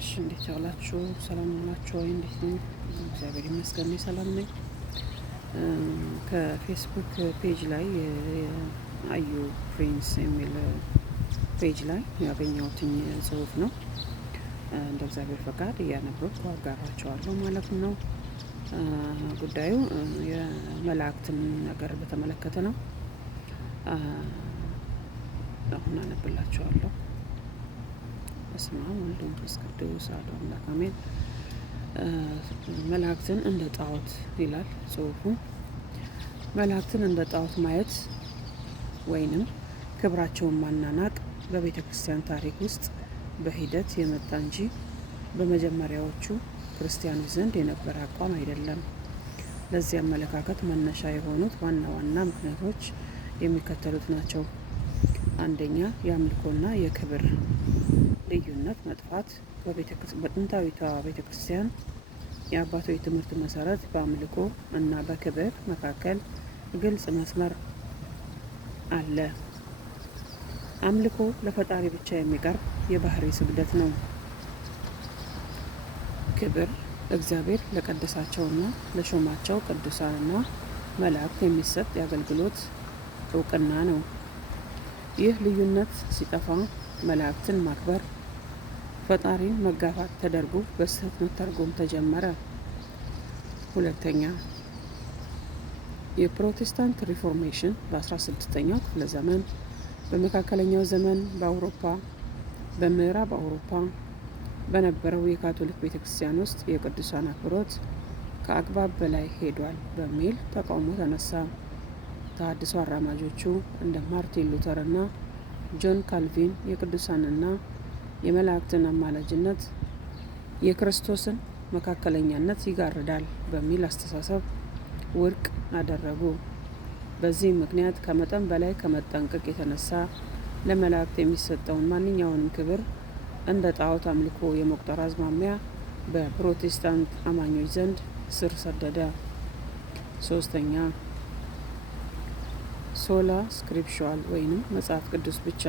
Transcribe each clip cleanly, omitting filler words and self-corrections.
እሺ እንዴት ዋላችሁ? ሰላም ዋላችሁ ወይ? እንዴት ነው? እግዚአብሔር ይመስገን ሰላም ነኝ። ከፌስቡክ ፔጅ ላይ አዩ ፕሪንስ የሚል ፔጅ ላይ ያገኘሁትኝ ጽሁፍ ነው። እንደ እግዚአብሔር ፈቃድ እያነበብኩ አጋራቸዋለሁ ማለት ነው። ጉዳዩ የመላእክትን ነገር በተመለከተ ነው። አሁን አነብላችኋለሁ። በስመ አብ ወወልድ ወመንፈስ ቅዱስ አሐዱ አምላክ አሜን። መላእክትን እንደ ጣዖት ይላል ጽሁፉ። መላእክትን እንደ ጣዖት ማየት ወይንም ክብራቸውን ማናናቅ በቤተ ክርስቲያን ታሪክ ውስጥ በሂደት የመጣ እንጂ በመጀመሪያዎቹ ክርስቲያኖች ዘንድ የነበረ አቋም አይደለም። ለዚህ አመለካከት መነሻ የሆኑት ዋና ዋና ምክንያቶች የሚከተሉት ናቸው። አንደኛ፣ የአምልኮና የክብር ልዩነት መጥፋት። በጥንታዊቷ ቤተ ክርስቲያን የአባቶች ትምህርት መሰረት በአምልኮ እና በክብር መካከል ግልጽ መስመር አለ። አምልኮ ለፈጣሪ ብቻ የሚቀርብ የባህሪ ስግደት ነው። ክብር እግዚአብሔር ለቀደሳቸውና ለሾማቸው ቅዱሳንና መላእክት የሚሰጥ የአገልግሎት እውቅና ነው። ይህ ልዩነት ሲጠፋ መላእክትን ማክበር ፈጣሪን መጋፋት ተደርጎ በስህተት መተርጎም ተጀመረ። ሁለተኛ፣ የፕሮቴስታንት ሪፎርሜሽን በ16ኛው ክፍለ ዘመን በመካከለኛው ዘመን በምዕራብ አውሮፓ በነበረው የካቶሊክ ቤተክርስቲያን ውስጥ የቅዱሳን አክብሮት ከአግባብ በላይ ሄዷል በሚል ተቃውሞ ተነሳ። ተሐድሶ አራማጆቹ እንደ ማርቲን ሉተር እና ጆን ካልቪን የቅዱሳንና የመላእክትን አማላጅነት የክርስቶስን መካከለኛነት ይጋርዳል በሚል አስተሳሰብ ውድቅ አደረጉ። በዚህ ምክንያት ከመጠን በላይ ከመጠንቀቅ የተነሳ ለመላእክት የሚሰጠውን ማንኛውንም ክብር እንደ ጣዖት አምልኮ የመቁጠር አዝማሚያ በፕሮቴስታንት አማኞች ዘንድ ስር ሰደደ። ሶስተኛ፣ ሶላ ስክሪፕቹራል ወይንም መጽሐፍ ቅዱስ ብቻ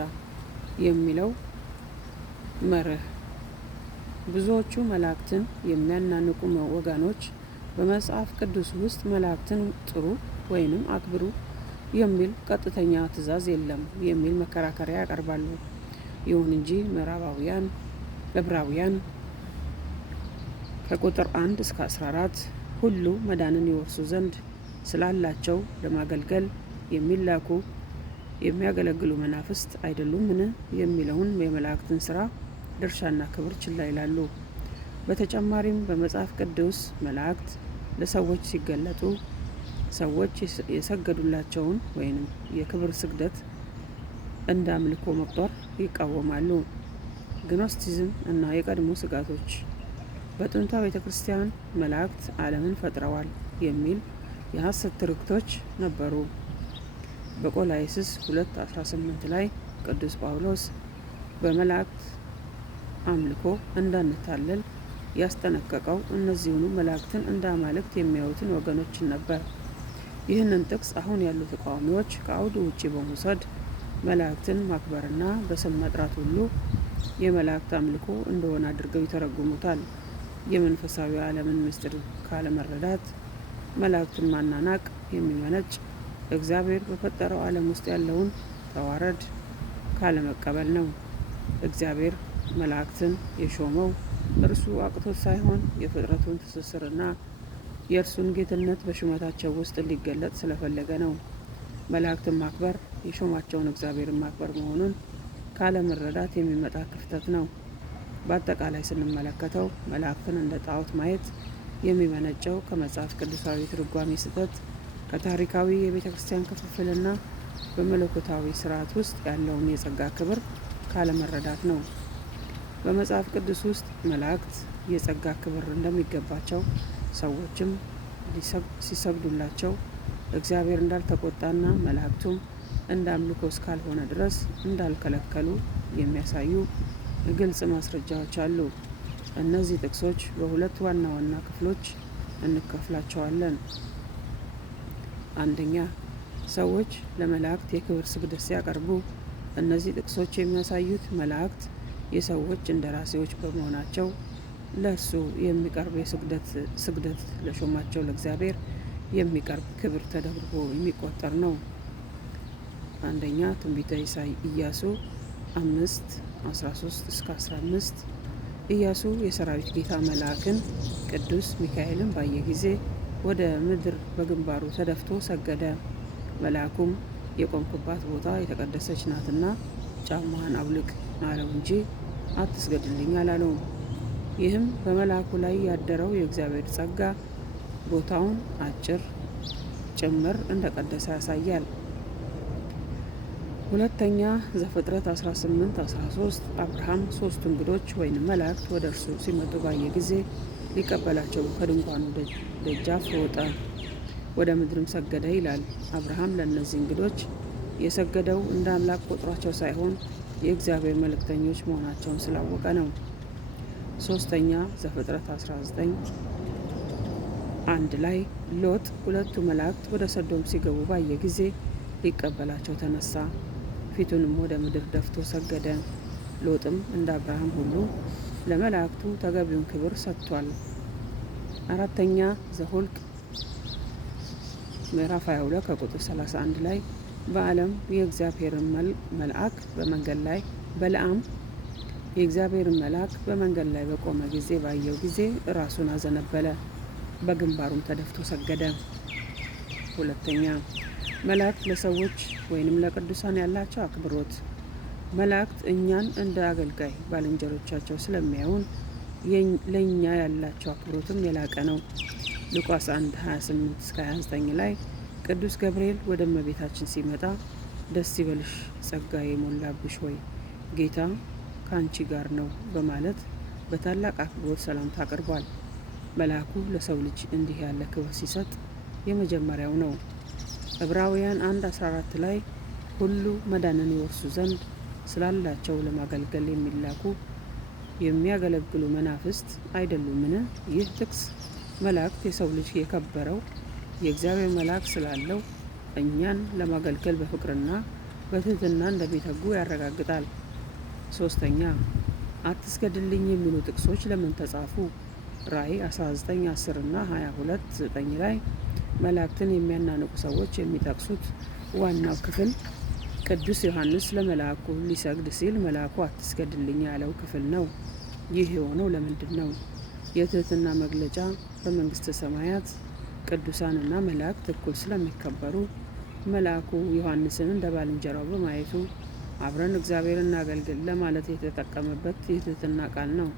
የሚለው መርህ። ብዙዎቹ መላእክትን የሚያናንቁ ወገኖች በመጽሐፍ ቅዱስ ውስጥ መላእክትን ጥሩ ወይንም አክብሩ የሚል ቀጥተኛ ትዕዛዝ የለም የሚል መከራከሪያ ያቀርባሉ። ይሁን እንጂ ዕብራውያን ከቁጥር 1 እስከ 14 ሁሉ መዳንን ይወርሱ ዘንድ ስላላቸው ለማገልገል የሚያገለግሉ መናፍስት አይደሉምን የሚለውን የመላእክትን ስራ ድርሻና ክብር ችላ ይላሉ። በተጨማሪም በመጽሐፍ ቅዱስ መላእክት ለሰዎች ሲገለጡ ሰዎች የሰገዱላቸውን ወይም የክብር ስግደት እንደ አምልኮ መቁጠር ይቃወማሉ። ግኖስቲዝም እና የቀድሞ ስጋቶች በጥንቷ ቤተ ክርስቲያን መላእክት ዓለምን ፈጥረዋል የሚል የሐሰት ትርክቶች ነበሩ። በቆላስይስ 2:18 ላይ ቅዱስ ጳውሎስ በመላእክት አምልኮ እንዳንታለል ያስጠነቀቀው እነዚሁኑ መላእክትን እንደ አማልክት የሚያዩትን ወገኖችን ነበር። ይህንን ጥቅስ አሁን ያሉ ተቃዋሚዎች ከአውዱ ውጪ በመውሰድ መላእክትን ማክበርና በስም መጥራት ሁሉ የመላእክት አምልኮ እንደሆነ አድርገው ይተረጉሙታል። የመንፈሳዊ ዓለምን ምስጢር ካለመረዳት መላእክትን ማናናቅ የሚመነጭ እግዚአብሔር በፈጠረው ዓለም ውስጥ ያለውን ተዋረድ ካለመቀበል ነው። እግዚአብሔር መላእክትን የሾመው እርሱ አቅቶት ሳይሆን የፍጥረቱን ትስስርና የእርሱን ጌትነት በሹመታቸው ውስጥ ሊገለጥ ስለፈለገ ነው። መላእክትን ማክበር የሾማቸውን እግዚአብሔርን ማክበር መሆኑን ካለመረዳት የሚመጣ ክፍተት ነው። በአጠቃላይ ስንመለከተው መላእክትን እንደ ጣዖት ማየት የሚመነጨው ከመጽሐፍ ቅዱሳዊ ትርጓሜ ስህተት፣ ከታሪካዊ የቤተ ክርስቲያን ክፍፍልና በመለኮታዊ ስርዓት ውስጥ ያለውን የጸጋ ክብር ካለመረዳት ነው። በመጽሐፍ ቅዱስ ውስጥ መላእክት የጸጋ ክብር እንደሚገባቸው ሰዎችም ሲሰግዱላቸው እግዚአብሔር እንዳልተቆጣና መላእክቱም እንደ አምልኮ እስካልሆነ ድረስ እንዳልከለከሉ የሚያሳዩ ግልጽ ማስረጃዎች አሉ። እነዚህ ጥቅሶች በሁለት ዋና ዋና ክፍሎች እንከፍላቸዋለን። አንደኛ፣ ሰዎች ለመላእክት የክብር ስግደት ሲያቀርቡ እነዚህ ጥቅሶች የሚያሳዩት መላእክት የሰዎች እንደራሴዎች በመሆናቸው ለእርሱ የሚቀርብ ስግደት ለሾማቸው ለእግዚአብሔር የሚቀርብ ክብር ተደርጎ የሚቆጠር ነው። አንደኛ ትንቢተ ኢያሱ 5:13-15 ኢያሱ የሰራዊት ጌታ መልአክን ቅዱስ ሚካኤልን ባየ ጊዜ ወደ ምድር በግንባሩ ተደፍቶ ሰገደ። መልአኩም የቆምክባት ቦታ የተቀደሰች ናትና ጫማህን አውልቅ አለው እንጂ አትስገድልኝ አላለውም። ይህም በመልአኩ ላይ ያደረው የእግዚአብሔር ጸጋ ቦታውን አጭር ጭምር እንደቀደሰ ያሳያል። ሁለተኛ ዘፍጥረት 18:13 አብርሃም 3 እንግዶች ወይም መላእክት ወደ እርሱ ሲመጡ ባየ ጊዜ ሊቀበላቸው ከድንኳኑ ደጃፍ ሮጠ፣ ወደ ምድርም ሰገደ ይላል። አብርሃም ለእነዚህ እንግዶች የሰገደው እንደ አምላክ ቆጥሯቸው ሳይሆን የእግዚአብሔር መልእክተኞች መሆናቸውን ስላወቀ ነው። ሶስተኛ ዘፍጥረት 19:1 ላይ ሎጥ 2 መላእክት ወደ ሰዶም ሲገቡ ባየ ጊዜ ሊቀበላቸው ተነሳ፣ ፊቱንም ወደ ምድር ደፍቶ ሰገደ። ሎጥም እንደ አብርሃም ሁሉ ለመላእክቱ ተገቢውን ክብር ሰጥቷል። አራተኛ ዘኍልቍ ምዕራፍ 22 ከቁጥር 31 ላይ በለዓም የእግዚአብሔርን መልአክ በመንገድ ላይ በቆመ ጊዜ ባየው ጊዜ ራሱን አዘነበለ፣ በግንባሩም ተደፍቶ ሰገደ። ሁለተኛ መላእክት ለሰዎች ወይንም ለቅዱሳን ያላቸው አክብሮት። መላእክት እኛን እንደ አገልጋይ ባልንጀሮቻቸው ስለሚያዩን ለእኛ ያላቸው አክብሮትም የላቀ ነው። ሉቃስ 1:28-29 ላይ ቅዱስ ገብርኤል ወደ እመቤታችን ሲመጣ ደስ ይበልሽ ጸጋ የሞላብሽ ሆይ ጌታ ከአንቺ ጋር ነው በማለት በታላቅ አክብሮት ሰላምታ አቅርቧል። መልአኩ ለሰው ልጅ እንዲህ ያለ ክብር ሲሰጥ የመጀመሪያው ነው። ዕብራውያን 1:14 ላይ ሁሉ መዳንን ይወርሱ ዘንድ ስላላቸው ለማገልገል የሚያገለግሉ መናፍስት አይደሉምን? ይህ ጥቅስ መላእክት የሰው ልጅ የከበረው የእግዚአብሔር መልአክ ስላለው እኛን ለማገልገል በፍቅርና በትህትና እንደሚተጉ ያረጋግጣል። ሶስተኛ አትስገድልኝ የሚሉ ጥቅሶች ለምን ተጻፉ? ራእይ 19:10-22:9 ላይ መላእክትን የሚያናንቁ ሰዎች የሚጠቅሱት ዋናው ክፍል ቅዱስ ዮሐንስ ለመልአኩ ሊሰግድ ሲል መልአኩ አትስገድልኝ ያለው ክፍል ነው። ይህ የሆነው ለምንድን ነው? የትህትና መግለጫ በመንግስተ ሰማያት ቅዱሳንና መላእክት እኩል ስለሚከበሩ መልአኩ ዮሐንስን እንደ ባልንጀራው በማየቱ አብረን እግዚአብሔር እናገልግል ለማለት የተጠቀመበት የትህትና ቃል ነው።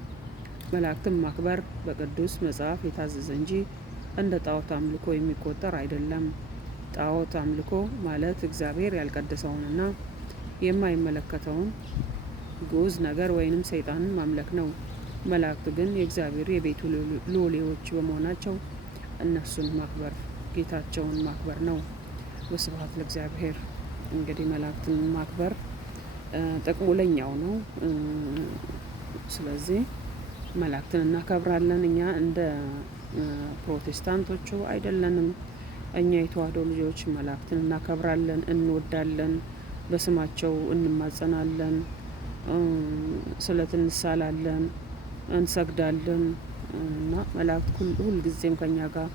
መላእክትን ማክበር በቅዱስ መጽሐፍ የታዘዘ እንጂ እንደ ጣዖት አምልኮ የሚቆጠር አይደለም። ጣዖት አምልኮ ማለት እግዚአብሔር ያልቀደሰውንና የማይመለከተውን ግዑዝ ነገር ወይንም ሰይጣንን ማምለክ ነው። መላእክት ግን የእግዚአብሔር የቤቱ ሎሌዎች በመሆናቸው እነሱን ማክበር ጌታቸውን ማክበር ነው። ወስብሐት ለእግዚአብሔር። እንግዲህ መላእክትን ማክበር ጥቅሙ ለኛው ነው። ስለዚህ መላእክትን እናከብራለን። እኛ እንደ ፕሮቴስታንቶቹ አይደለንም። እኛ የተዋህዶ ልጆች መላእክትን እናከብራለን፣ እንወዳለን፣ በስማቸው እንማጸናለን፣ ስለት እንሳላለን፣ እንሰግዳለን እና መላእክት ሁልጊዜም ከኛ ጋር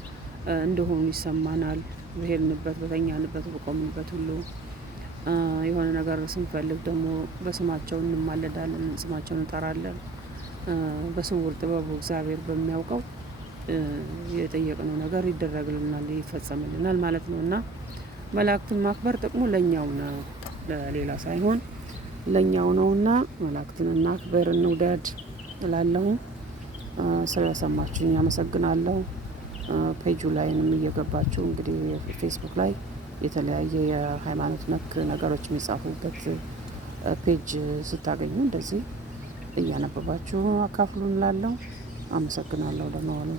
እንደሆኑ ይሰማናል። በሄድንበት፣ በተኛንበት፣ በቆምንበት ሁሉ የሆነ ነገር ስንፈልግ ደግሞ በስማቸው እንማለዳለን፣ ስማቸውን እንጠራለን። በስውር ጥበቡ እግዚአብሔር በሚያውቀው የጠየቅነው ነገር ይደረግልናል፣ ይፈጸምልናል ማለት ነው እና መላእክትን ማክበር ጥቅሙ ለኛው ነው፣ ለሌላ ሳይሆን ለኛው ነውና መላእክትን እናክብር፣ እንውደድ እላለሁ። ስለሰማችሁኝ አመሰግናለሁ። ፔጁ ላይንም እየገባችሁ እንግዲህ ፌስቡክ ላይ የተለያየ የሃይማኖት ነክ ነገሮች የሚጻፉበት ፔጅ ስታገኙ እንደዚህ እያነበባችሁ አካፍሉን እላለሁ። አመሰግናለሁ። ደህና ዋሉ።